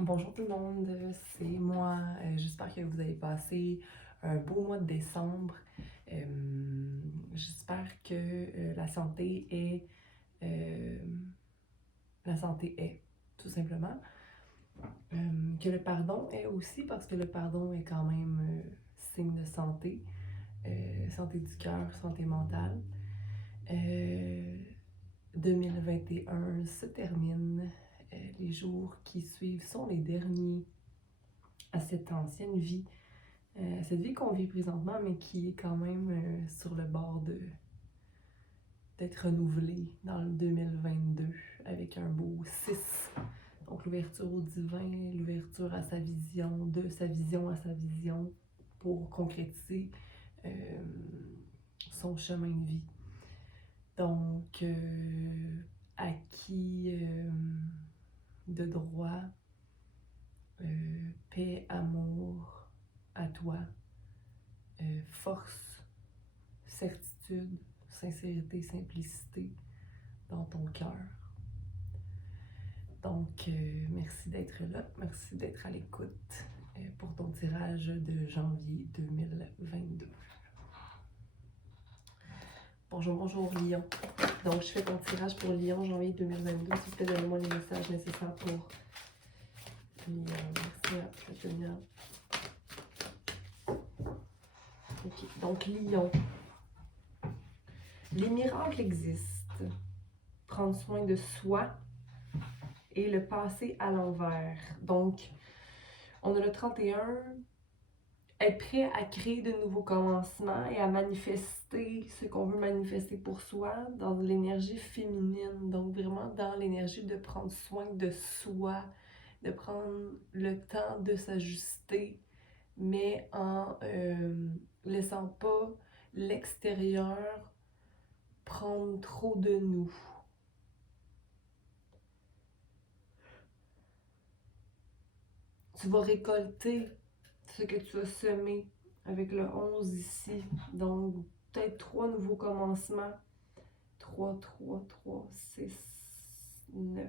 Bonjour tout le monde, c'est moi. J'espère que vous avez passé un beau mois de décembre. J'espère que euh, la santé est, tout simplement. Que le pardon est aussi, parce que le pardon est quand même signe de santé. Santé du cœur, santé mentale. Euh, 2021 se termine. Les jours qui suivent sont les derniers à cette ancienne vie, cette vie qu'on vit présentement, mais qui est quand même sur le bord d'être renouvelée dans le 2022 avec un beau 6. Donc l'ouverture au divin, l'ouverture à sa vision, de sa vision à sa vision pour concrétiser euh, son chemin de vie. Donc, acquis de droit, paix, amour à toi, force, certitude, sincérité, simplicité dans ton cœur. Donc, merci d'être là, merci d'être à l'écoute pour ton tirage de janvier 2022. Bonjour Lion. Donc, je fais ton tirage pour Lion janvier 2022. S'il vous plaît, donnez-moi les messages nécessaires pour Lion. Merci à Sonia. Ok, donc Lion. Les miracles existent. Prendre soin de soi et le passé à l'envers. Donc, on a le 31, être prêt à créer de nouveaux commencements et à manifester ce qu'on veut manifester pour soi dans l'énergie féminine. Donc, vraiment dans l'énergie de prendre soin de soi, de prendre le temps de s'ajuster, mais en laissant pas l'extérieur prendre trop de nous. Tu vas récolter ce que tu as semé avec le 11 ici. Donc, peut-être 3 nouveaux commencements. 3, 6, 9.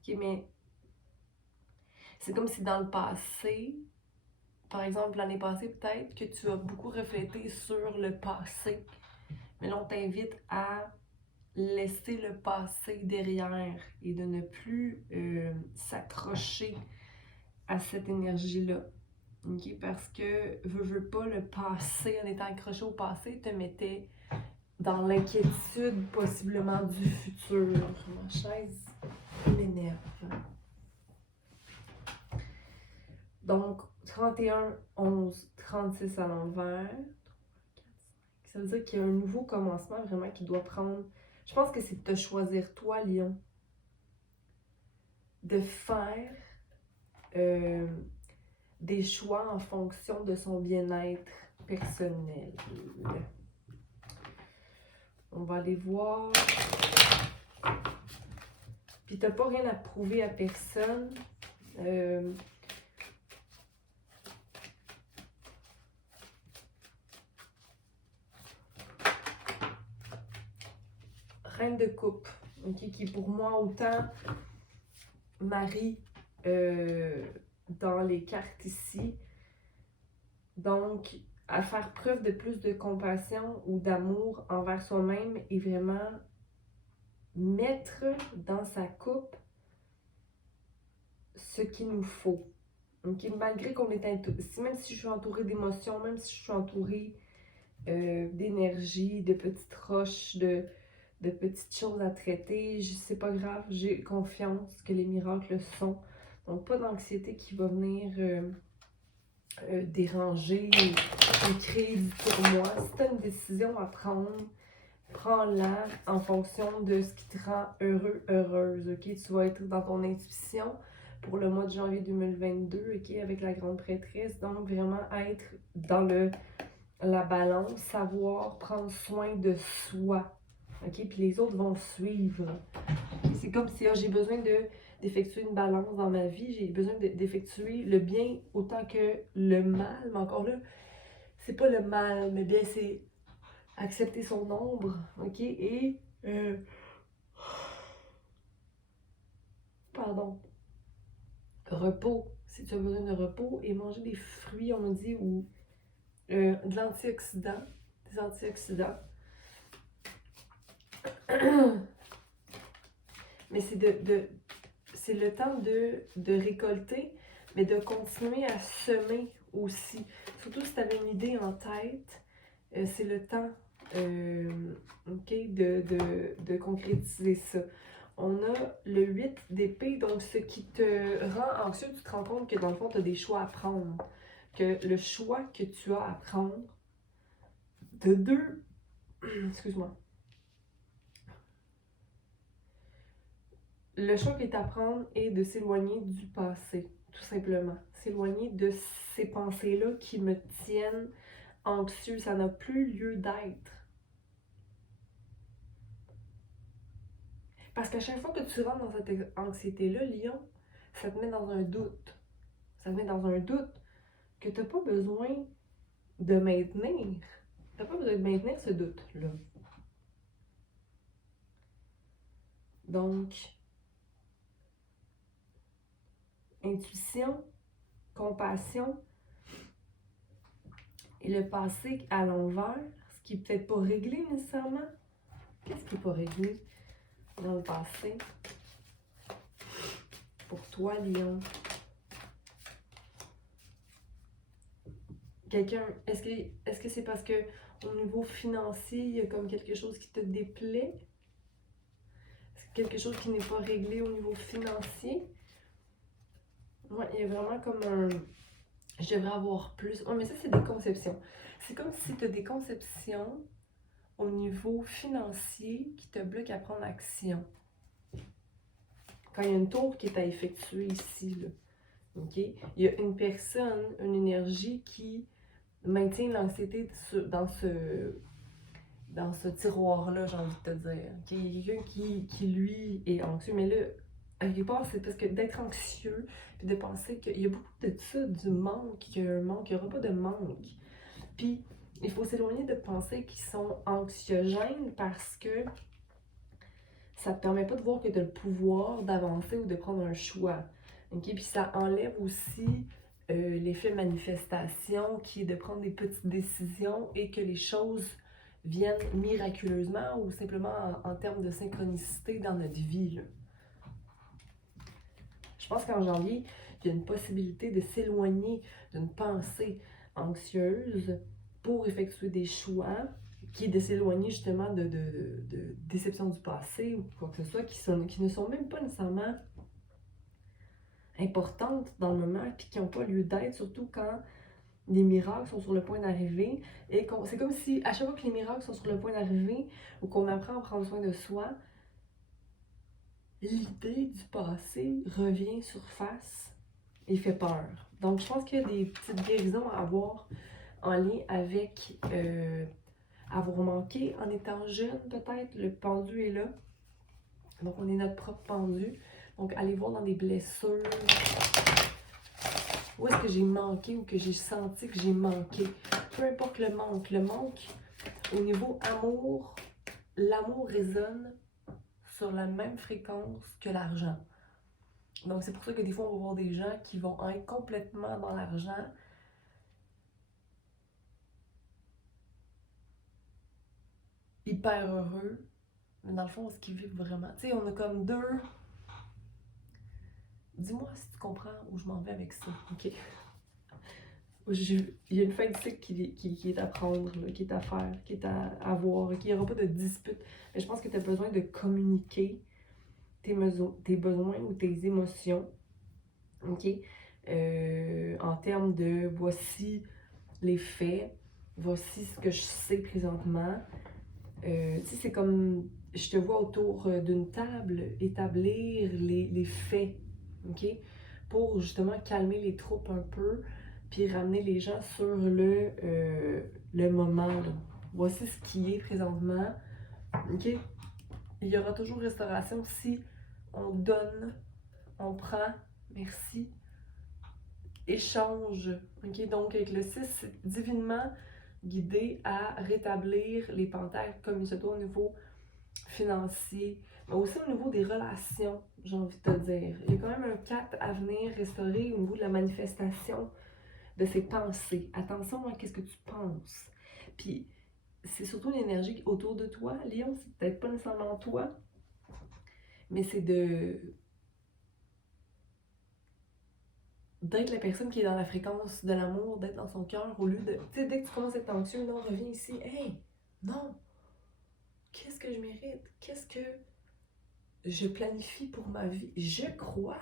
Ok, mais c'est comme si dans le passé, par exemple l'année passée peut-être, que tu as beaucoup reflété sur le passé. Mais là, on t'invite à laisser le passé derrière et de ne plus s'accrocher à cette énergie-là. Okay? Parce que, veux pas, le passé, en étant accroché au passé, te mettait dans l'inquiétude possiblement du futur. Ma chaise m'énerve. Donc, 31, 11, 36 à l'envers. Ça veut dire qu'il y a un nouveau commencement vraiment qui doit prendre. Je pense que c'est de te choisir, toi, Lion, de faire des choix en fonction de son bien-être personnel. On va aller voir. Puis t'as pas rien à prouver à personne. Reine de coupe, okay, qui pour moi autant Marie dans les cartes ici. Donc, à faire preuve de plus de compassion ou d'amour envers soi-même et vraiment mettre dans sa coupe ce qu'il nous faut. Okay? Malgré qu'on est même si je suis entourée d'émotions, même si je suis entourée d'énergie, de petites roches, de petites choses à traiter, c'est pas grave, j'ai confiance que les miracles sont. Donc, pas d'anxiété qui va venir déranger ou créer du tournois. Si tu as une décision à prendre, prends-la en fonction de ce qui te rend heureux, heureuse. Okay? Tu vas être dans ton intuition pour le mois de janvier 2022, okay? Avec la grande prêtresse. Donc, vraiment être dans la balance, savoir prendre soin de soi. Okay? Puis les autres vont suivre. Okay? C'est comme si j'ai besoin d'effectuer une balance dans ma vie, j'ai besoin d'effectuer le bien autant que le mal, mais encore là, c'est pas le mal, mais bien c'est accepter son ombre, ok, et pardon, repos, si tu as besoin de repos, et manger des fruits, on dit, ou de l'antioxydant, des antioxydants. Mais c'est le temps de récolter, mais de continuer à semer aussi. Surtout si tu avais une idée en tête, c'est le temps de concrétiser ça. On a le 8 d'épée, donc ce qui te rend anxieux, tu te rends compte que dans le fond, tu as des choix à prendre. Que le choix que tu as à prendre, de deux, excuse-moi, le choix qui est à prendre est de s'éloigner du passé, tout simplement. S'éloigner de ces pensées-là qui me tiennent anxieux. Ça n'a plus lieu d'être. Parce qu'à chaque fois que tu rentres dans cette anxiété-là, Lion, ça te met dans un doute. Ça te met dans un doute que tu n'as pas besoin de maintenir. Tu n'as pas besoin de maintenir ce doute-là. Donc, intuition, compassion et le passé à l'envers, ce qui n'est peut-être pas réglé nécessairement. Qu'est-ce qui n'est pas réglé dans le passé pour toi, Lion? Quelqu'un, est-ce que c'est parce que au niveau financier, il y a comme quelque chose qui te déplaît? Quelque chose qui n'est pas réglé au niveau financier? Ouais, il y a vraiment comme un... Je devrais avoir plus. Ouais, mais ça, c'est des conceptions. C'est comme si tu as des conceptions au niveau financier qui te bloquent à prendre action. Quand il y a une tour qui est à effectuer ici, là, OK? Il y a une personne, une énergie qui maintient l'anxiété dans ce tiroir-là, j'ai envie de te dire. Okay? Il y a quelqu'un qui, lui, est anxieux, mais là, à quelque part, c'est parce que d'être anxieux, puis de penser qu'il y a beaucoup de ça, du manque, qu'il y a un manque, il n'y aura pas de manque. Puis, il faut s'éloigner de pensées qui sont anxiogènes parce que ça ne te permet pas de voir que tu as le pouvoir d'avancer ou de prendre un choix. Okay? Puis ça enlève aussi l'effet manifestation qui est de prendre des petites décisions et que les choses viennent miraculeusement ou simplement en termes de synchronicité dans notre vie. Là. Je pense qu'en janvier, il y a une possibilité de s'éloigner d'une pensée anxieuse pour effectuer des choix, qui est de s'éloigner justement de déceptions du passé ou quoi que ce soit, qui ne sont même pas nécessairement importantes dans le moment, puis qui n'ont pas lieu d'être, surtout quand les miracles sont sur le point d'arriver. Et c'est comme si, à chaque fois que les miracles sont sur le point d'arriver, ou qu'on apprend à prendre soin de soi, l'idée du passé revient surface et fait peur. Donc, je pense qu'il y a des petites guérisons à avoir en lien avec avoir manqué en étant jeune, peut-être. Le pendu est là. Donc, on est notre propre pendu. Donc, allez voir dans des blessures. Où est-ce que j'ai manqué ou que j'ai senti que j'ai manqué. Peu importe le manque. Le manque, au niveau amour, l'amour résonne sur la même fréquence que l'argent. Donc, c'est pour ça que des fois, on va voir des gens qui vont être complètement dans l'argent. Hyper heureux. Mais dans le fond, ce qu'ils vivent vraiment. Tu sais, on a comme deux. Dis-moi si tu comprends où je m'en vais avec ça. OK. Il y a une fin de cycle qui est à prendre, là, qui est à faire, qui est à avoir. Il n'y aura pas de dispute. Mais je pense que tu as besoin de communiquer tes besoins ou tes émotions. OK? En termes de voici les faits, voici ce que je sais présentement. Tu sais, c'est comme je te vois autour d'une table établir les faits, OK? Pour justement calmer les troupes un peu, puis ramener les gens sur le moment. Là. Voici ce qui est présentement, OK? Il y aura toujours restauration si on donne, on prend, merci, échange, OK? Donc, avec le 6, c'est divinement guidé à rétablir les panthères comme il se doit au niveau financier, Mais aussi au niveau des relations, j'ai envie de te dire. Il y a quand même un 4 à venir restaurer au niveau de la manifestation de ses pensées. Attention à qu'est-ce que tu penses. Puis, c'est surtout l'énergie autour de toi. Lion, c'est peut-être pas nécessairement toi, mais c'est d'être la personne qui est dans la fréquence de l'amour, d'être dans son cœur, au lieu de... Tu sais, dès que tu commences à être anxieux, non, reviens ici. Hey, non! Qu'est-ce que je mérite? Qu'est-ce que je planifie pour ma vie? Je crois.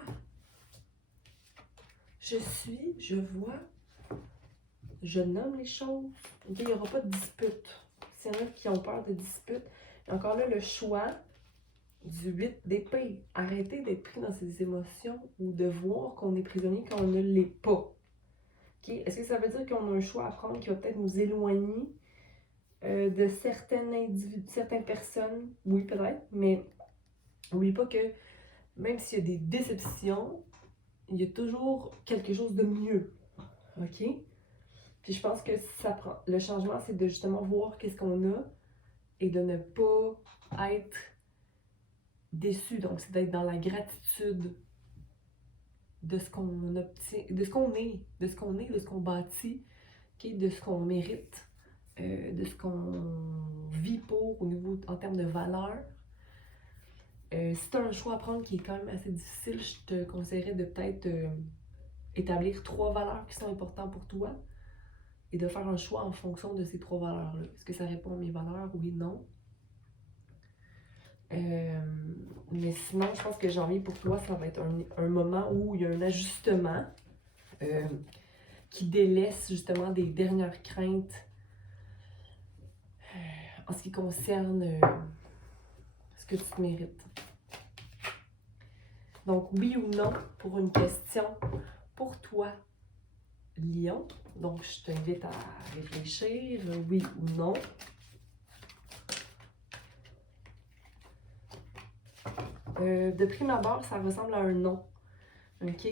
Je suis, je vois, je nomme les choses. Okay? Il n'y aura pas de dispute. S'il y en a qui ont peur de dispute, encore là, le choix du 8 d'épée. Arrêtez d'être pris dans ces émotions ou de voir qu'on est prisonnier quand on ne l'est pas. Okay? Est-ce que ça veut dire qu'on a un choix à prendre qui va peut-être nous éloigner de certaines personnes? Oui, peut-être, mais n'oublie pas que même s'il y a des déceptions, il y a toujours quelque chose de mieux. OK? Puis je pense que le changement, c'est de justement voir qu'est-ce qu'on a et de ne pas être déçu. Donc, c'est d'être dans la gratitude de ce qu'on obtient, de ce qu'on est, de ce qu'on bâtit, okay? De ce qu'on mérite, de ce qu'on vit pour au niveau en termes de valeur. Si tu as un choix à prendre qui est quand même assez difficile, je te conseillerais de peut-être établir 3 valeurs qui sont importantes pour toi et de faire un choix en fonction de ces 3 valeurs-là. Est-ce que ça répond à mes valeurs? Oui, non. Mais sinon, je pense que janvier pour toi, ça va être un moment où il y a un ajustement qui délaisse justement des dernières craintes en ce qui concerne ce que tu te mérites. Donc, oui ou non pour une question pour toi, Lion. Donc, je t'invite à réfléchir, oui ou non. De prime abord, ça ressemble à un non. OK?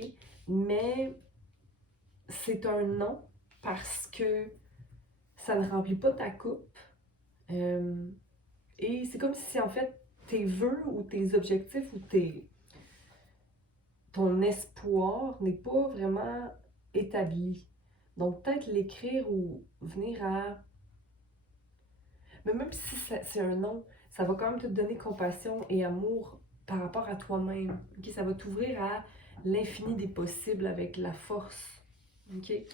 Mais c'est un non parce que ça ne remplit pas ta coupe. Et c'est comme si, en fait, tes vœux ou tes objectifs ou ton espoir n'est pas vraiment établi. Donc, peut-être l'écrire ou venir à... Mais même si c'est un non, ça va quand même te donner compassion et amour par rapport à toi-même. Okay? Ça va t'ouvrir à l'infini des possibles avec la force. Okay?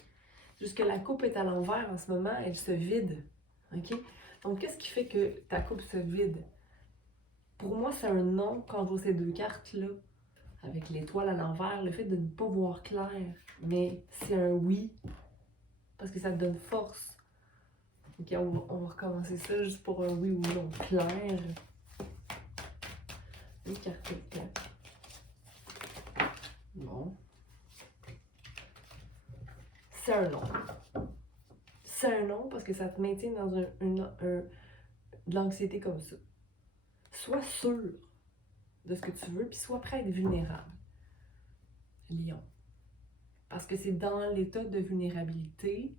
Jusque la coupe est à l'envers en ce moment, elle se vide. Okay? Donc, qu'est-ce qui fait que ta coupe se vide? Pour moi, c'est un non quand je vois ces 2 cartes-là, avec l'étoile à l'envers, le fait de ne pas voir clair. Mais c'est un oui, parce que ça te donne force. Ok, on va recommencer ça juste pour un oui ou non clair. Une carte 4. Bon. C'est un non. C'est un non parce que ça te maintient dans de l'anxiété comme ça. Sois sûr de ce que tu veux, puis sois prêt à être vulnérable. Lion. Parce que c'est dans l'état de vulnérabilité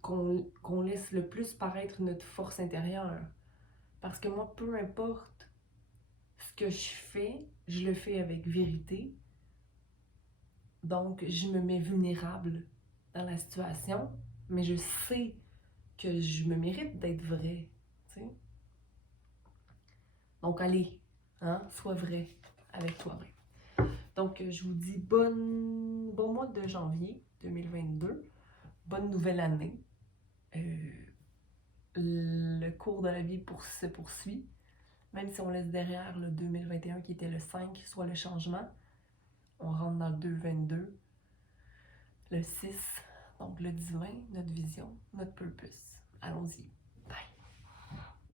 qu'on laisse le plus paraître notre force intérieure. Parce que moi, peu importe ce que je fais, je le fais avec vérité. Donc, je me mets vulnérable dans la situation, mais je sais que je me mérite d'être vrai. T'sais? Donc, allez, hein, sois vrai avec toi-même. Donc, je vous dis bon mois de janvier 2022. Bonne nouvelle année. Le cours de la vie se poursuit. Même si on laisse derrière le 2021 qui était le 5, soit le changement. On rentre dans le 2022. Le 6, donc le divin, notre vision, notre purpose. Allons-y.